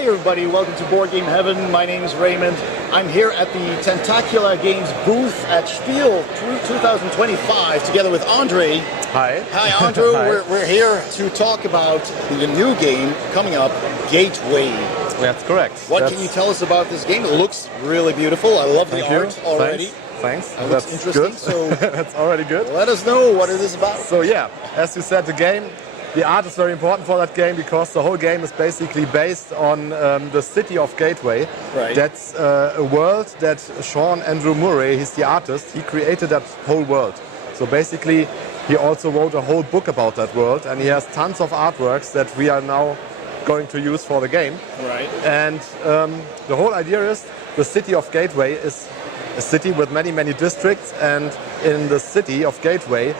Hey everybody, welcome to Board Game Heaven. My name is Raymond. I'm here at the Tentacular Games booth at Spiel 2025 together with André. Hi. Hi Andrew. Hi. We're here to talk about the new game coming up, Gateway. That's correct. What can you tell us about this game? It looks really beautiful. I love the art already. Thanks. That's interesting. Good. So that's already good. Let us know what it is about. So yeah, as you said, the art is very important for that game because the whole game is basically based on the city of Gateway. Right. That's a world that Sean Andrew Murray, he's the artist, he created that whole world. So basically, he also wrote a whole book about that world, and he has tons of artworks that we are now going to use for the game. Right. And the whole idea is the city of Gateway is a city with many, many districts, and in the city of Gateway,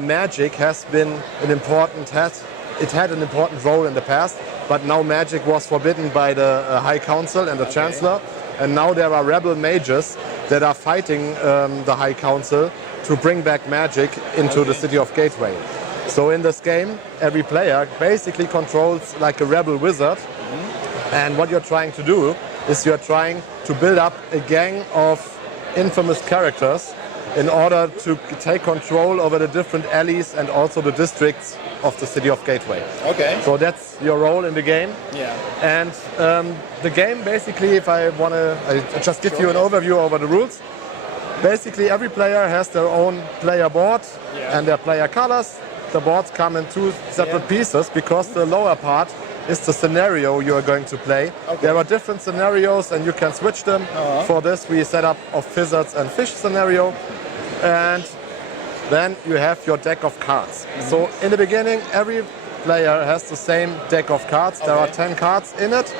magic has been it had an important role in the past, but now magic was forbidden by the High Council and the Chancellor, and now there are rebel mages that are fighting the High Council to bring back magic into the city of Gateway. So in this game, every player basically controls like a rebel wizard, and what you're trying to do is you're trying to build up a gang of infamous characters in order to take control over the different alleys and also the districts of the city of Gateway. Okay. So that's your role in the game. Yeah. And the game basically, if I want to just give you an overview over the rules. Basically every player has their own player board and their player colors. The boards come in two separate pieces because the lower part is the scenario you are going to play. Okay. There are different scenarios and you can switch them. For this we set up a Fizzards and Fish scenario, and then you have your deck of cards. So in the beginning every player has the same deck of cards. There are 10 cards in it.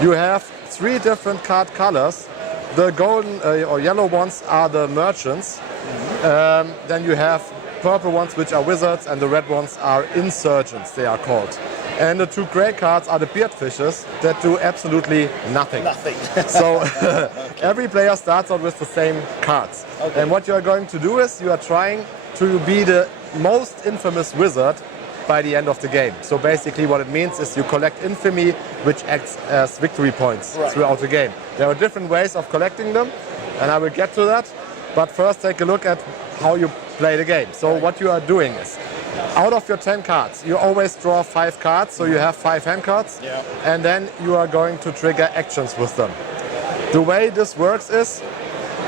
You have 3 different card colors. The golden or yellow ones are the merchants. Then you have purple ones which are wizards, and the red ones are insurgents, they are called. And the 2 grey cards are the beardfishes that do absolutely nothing. So every player starts out with the same cards. Okay. And what you are going to do is you are trying to be the most infamous wizard by the end of the game. So basically what it means is you collect infamy, which acts as victory points throughout the game. There are different ways of collecting them, and I will get to that. But first take a look at how you play the game. So what you are doing is, out of your 10 cards, you always draw 5 cards, so you have 5 hand cards, and then you are going to trigger actions with them. The way this works is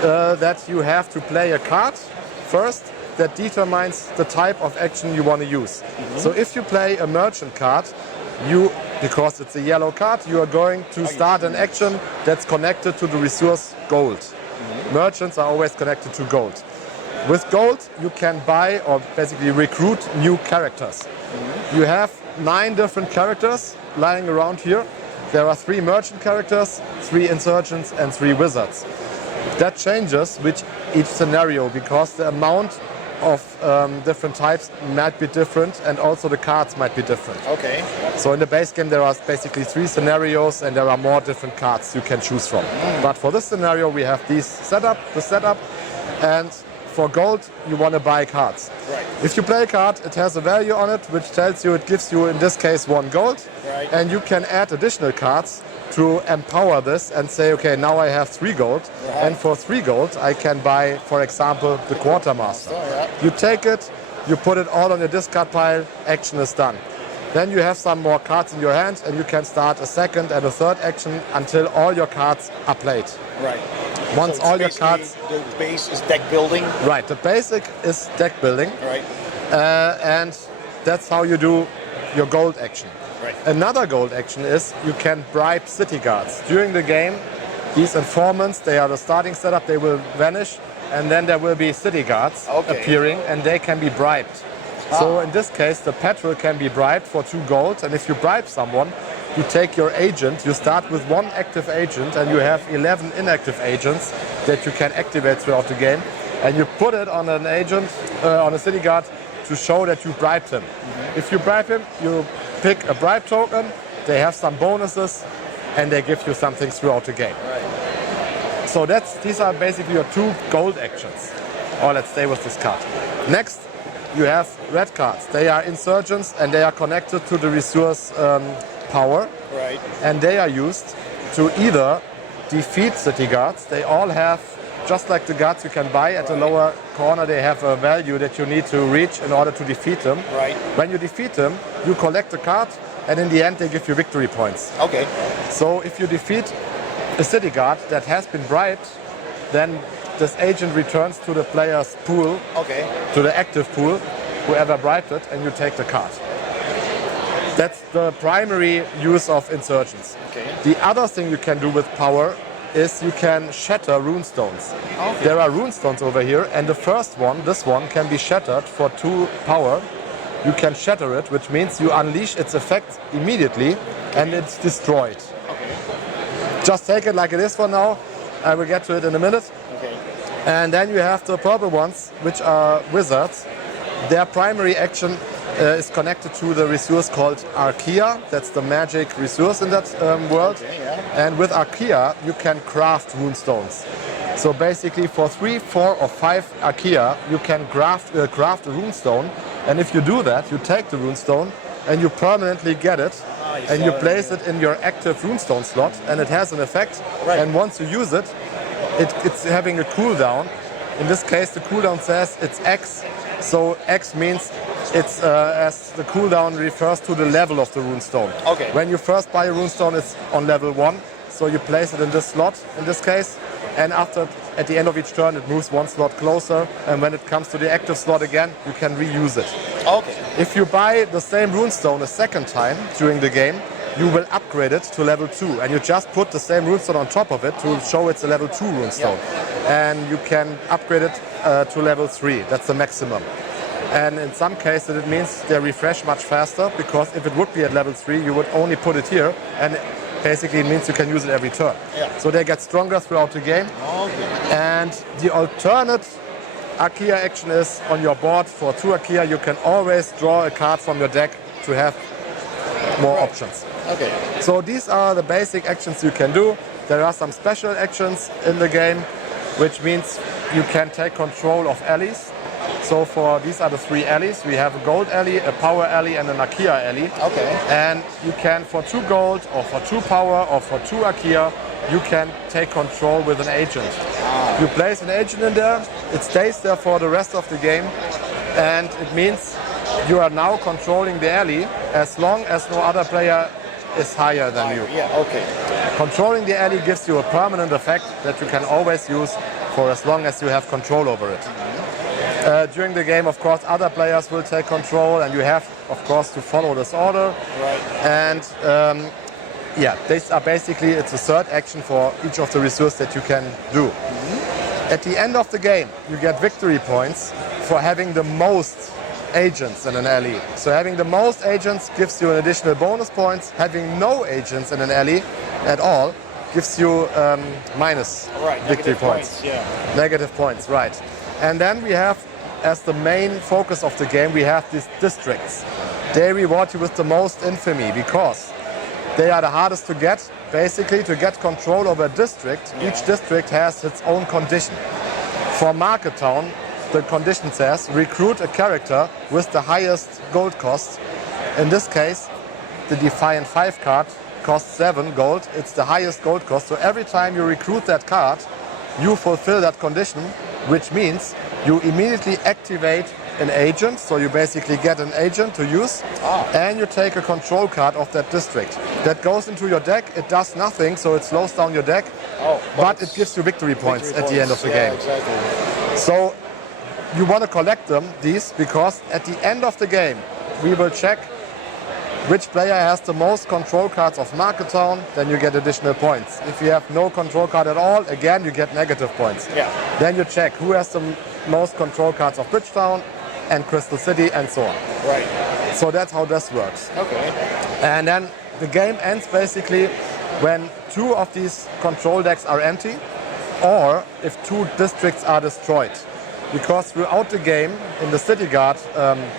that you have to play a card first that determines the type of action you want to use. So if you play a merchant card, because it's a yellow card, you are going to start an action that's connected to the resource gold. Merchants are always connected to gold. With gold, you can buy or basically recruit new characters. You have 9 different characters lying around here. There are 3 merchant characters, 3 insurgents, and 3 wizards. That changes with each scenario because the amount of different types might be different, and also the cards might be different. Okay. So in the base game there are basically 3 scenarios, and there are more different cards you can choose from. But for this scenario we have the setup, and for gold you want to buy cards. Right. If you play a card, it has a value on it which tells you, it gives you in this case 1 gold, and you can add additional cards to empower this and say, okay, now I have 3 gold, and for 3 gold I can buy, for example, the Quartermaster. You take it, you put it all on your discard pile, action is done. Then you have some more cards in your hand, and you can start a second and a third action until all your cards are played. Right. Once all your cards... The base is deck building? Right, the basic is deck building. Right. And that's how you do your gold action. Right. Another gold action is you can bribe city guards. During the game, these informants, they are the starting setup, they will vanish, and then there will be city guards appearing, and they can be bribed. So in this case, the patrol can be bribed for 2 gold, and if you bribe someone, you take your agent, you start with 1 active agent, and you have 11 inactive agents that you can activate throughout the game, and you put it on an agent, on a city guard, to show that you bribed him. If you bribe him, you pick a bribe token, they have some bonuses, and they give you something throughout the game. So these are basically your 2 gold actions. Or let's stay with this card. Next, you have red cards. They are insurgents, and they are connected to the resource power, Right. and they are used to either defeat city guards. They all have, just like the guards you can buy at the lower corner, they have a value that you need to reach in order to defeat them. Right. When you defeat them, you collect a card, and in the end they give you victory points. Okay. So if you defeat a city guard that has been bribed, then this agent returns to the player's pool, Okay. to the active pool, whoever bribed it, and you take the card. That's the primary use of insurgents. Okay. The other thing you can do with power is you can shatter runestones. Okay. There are runestones over here, and the first one, this one, can be shattered for 2 power. You can shatter it, which means you unleash its effect immediately, and it's destroyed. Okay. Just take it like it is for now. I will get to it in a minute. Okay. And then you have the purple ones, which are wizards. Their primary action is connected to the resource called Archaea. That's the magic resource in that world. Okay, yeah. And with Archaea, you can craft runestones. So basically, for 3, 4, or 5 Archaea, you can craft a runestone. And if you do that, you take the runestone and you permanently get it, and you place it in your active runestone slot, and it has an effect. Right. And once you use it, it's having a cooldown. In this case, the cooldown says it's X. So X means it's as the cooldown refers to the level of the runestone. Okay. When you first buy a runestone, it's on level 1. So you place it in this slot, in this case. And at the end of each turn, it moves 1 slot closer. And when it comes to the active slot again, you can reuse it. Okay. If you buy the same runestone a second time during the game, you will upgrade it to level 2, and you just put the same runestone on top of it to show it's a level 2 runestone. And you can upgrade it to level 3. That's the maximum. And in some cases it means they refresh much faster, because if it would be at level 3, you would only put it here, and basically it means you can use it every turn. Yeah. So they get stronger throughout the game. Okay. And the alternate Archaea action is on your board. For 2 Archaea, you can always draw a card from your deck to have more options. Okay. So these are the basic actions you can do. There are some special actions in the game, which means you can take control of alleys. So these are the 3 alleys. We have a gold alley, a power alley, and an Archaea alley. Okay. And you can, for 2 gold, or for 2 power, or for 2 Archaea, you can take control with an agent. You place an agent in there, it stays there for the rest of the game, and it means you are now controlling the alley as long as no other player is higher than you. Yeah, okay. Controlling the alley gives you a permanent effect that you can always use for as long as you have control over it. During the game, of course, other players will take control, and you have, of course, to follow this order. Right. And these are basically, it's a third action for each of the resources that you can do. At the end of the game, you get victory points for having the most agents in an alley. So having the most agents gives you an additional bonus points. Having no agents in an alley at all gives you minus victory points. Yeah. Negative points, right. And then we have, as the main focus of the game, we have these districts. They reward you with the most infamy, because they are the hardest to get. Basically, to get control over a district, each district has its own condition. For Market Town, the condition says recruit a character with the highest gold cost. In this case, the Defiant 5 card costs 7 gold. It's the highest gold cost. So every time you recruit that card, you fulfill that condition, which means you immediately activate an agent. So you basically get an agent to use, and you take a control card of that district. That goes into your deck. It does nothing, so it slows down your deck, but it gives you victory points at the end of the game. Exactly. So you want to collect these, because at the end of the game, we will check which player has the most control cards of Market Town, then you get additional points. If you have no control card at all, again, you get negative points. Yeah. Then you check who has the most control cards of Bridgetown and Crystal City, and so on. Right. So that's how this works. Okay. And then the game ends basically when 2 of these control decks are empty, or if 2 districts are destroyed. Because throughout the game, in the City Guard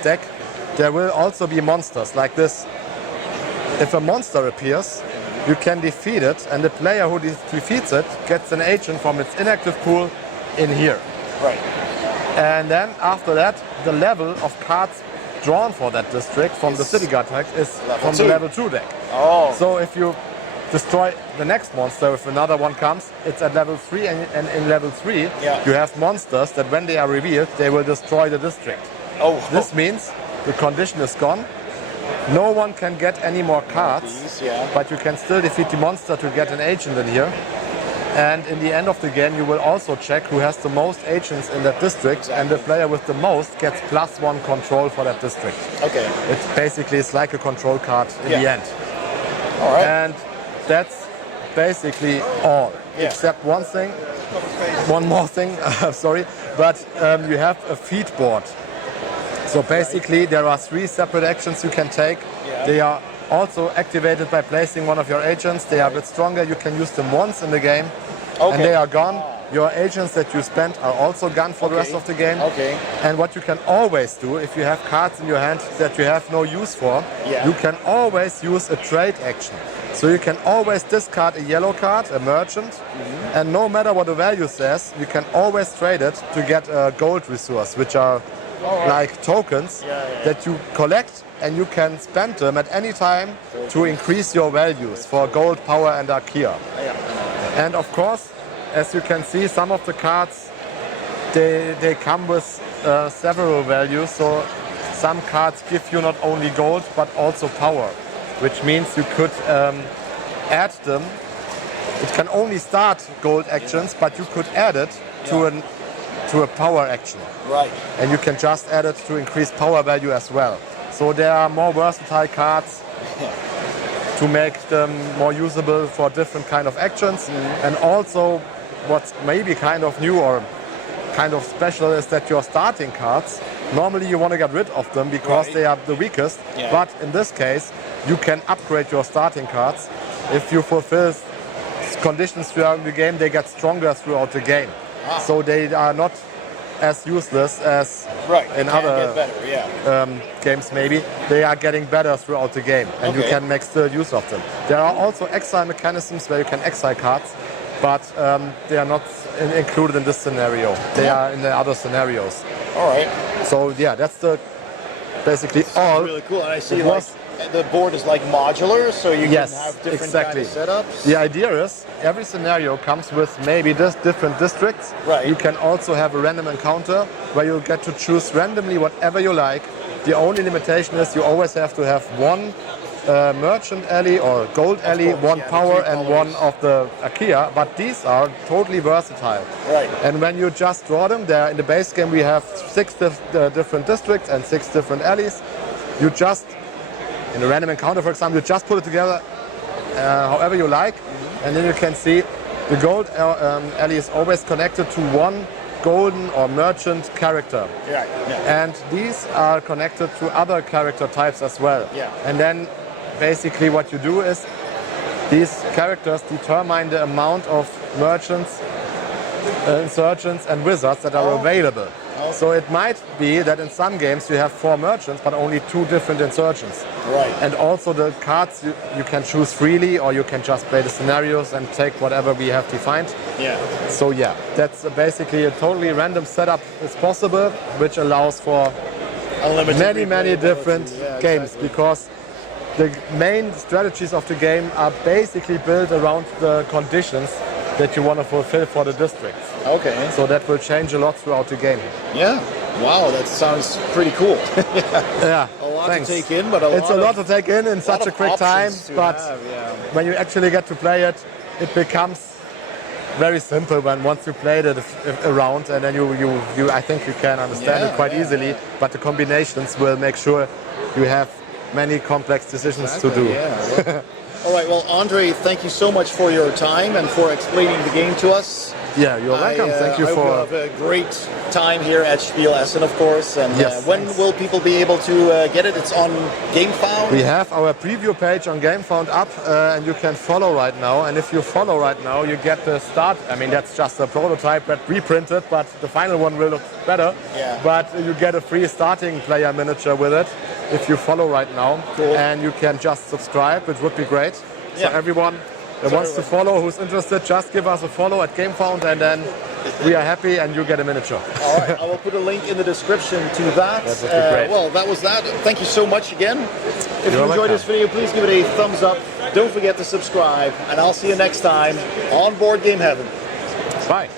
deck, there will also be monsters like this. If a monster appears, you can defeat it, and the player who defeats it gets an agent from its inactive pool in here. Right. And then after that, the level of cards drawn for that district from the city guard deck is from the level 2 deck. Oh. So if you destroy the next monster, if another one comes, it's at level 3, and in level 3 you have monsters that when they are revealed, they will destroy the district. Oh. This means the condition is gone. No one can get any more cards, but you can still defeat the monster to get an agent in here. And in the end of the game, you will also check who has the most agents in that district, and the player with the most gets +1 control for that district. Okay. It's like a control card in the end. All right. And that's basically all, except one thing, one more thing, sorry, but you have a feed board. So basically there are 3 separate actions you can take. They are also activated by placing one of your agents. They are a bit stronger. You can use them once in the game, and they are gone. Your agents that you spent are also gone for the rest of the game. Okay. And what you can always do, if you have cards in your hand that you have no use for, you can always use a trade action. So you can always discard a yellow card, a merchant, and no matter what the value says, you can always trade it to get a gold resource, which are like tokens that you collect, and you can spend them at any time to increase your values for gold, power, and archaea. And of course, as you can see, some of the cards, they come with several values. So some cards give you not only gold, but also power, which means you could add them. It can only start gold actions, but you could add it to a power action. Right. And you can just add it to increase power value as well. So there are more versatile cards to make them more usable for different kind of actions. And also what's maybe kind of new or kind of special is that your starting cards, normally you want to get rid of them because they are the weakest. But in this case, you can upgrade your starting cards. If you fulfill conditions throughout the game, they get stronger throughout the game. So they are not as useless as in other games maybe. They are getting better throughout the game, and you can make still use of them. There are also exile mechanisms where you can exile cards, but they are not included in this scenario. They are in the other scenarios. All right. So yeah, that's basically all. Really cool, and I see the board is like modular, so you can have different kind of setups. The idea is every scenario comes with maybe different districts. Right. You can also have a random encounter where you get to choose randomly whatever you like. The only limitation is you always have to have one merchant alley or gold alley, one power, and one of the archaea, but these are totally versatile. Right. And when you just draw them, there in the base game we have 6 different districts and 6 different alleys. You just, in a random encounter for example, you just put it together however you like, and then you can see the gold alley is always connected to one golden or merchant character. And these are connected to other character types as well. And then basically what you do is these characters determine the amount of merchants, insurgents and wizards that are available. So it might be that in some games you have 4 merchants but only 2 different insurgents. Right. And also the cards you can choose freely, or you can just play the scenarios and take whatever we have defined. So yeah, that's basically a totally random setup is possible, which allows for many different games, because the main strategies of the game are basically built around the conditions that you want to fulfill for the districts. Okay. So that will change a lot throughout the game. Yeah. Wow, that sounds pretty cool. Yeah. A lot to take in, but it's a lot to take in such a quick time. But when you actually get to play it, it becomes very simple once you played it around, and then you I think you can understand it quite easily. But the combinations will make sure you have many complex decisions to do. All right, well, André, thank you so much for your time and for explaining the game to us. Yeah, you're welcome. Thank you for... I have a great time here at Spiel Essen, of course. And when will people be able to get it? It's on GameFound? We have our preview page on GameFound up, and you can follow right now. And if you follow right now, you get the start. I mean, that's just a prototype that reprinted, but the final one will look better. But you get a free starting player miniature with it if you follow right now. And you can just subscribe. It would be great. So everyone, that wants to follow, who's interested, just give us a follow at GameFound, and then we are happy and you get a miniature. All right, I will put a link in the description to that. That would be great. Well, that was that. Thank you so much again. If you enjoyed this video, please give it a thumbs up. Don't forget to subscribe, and I'll see you next time on Board Game Heaven. Bye.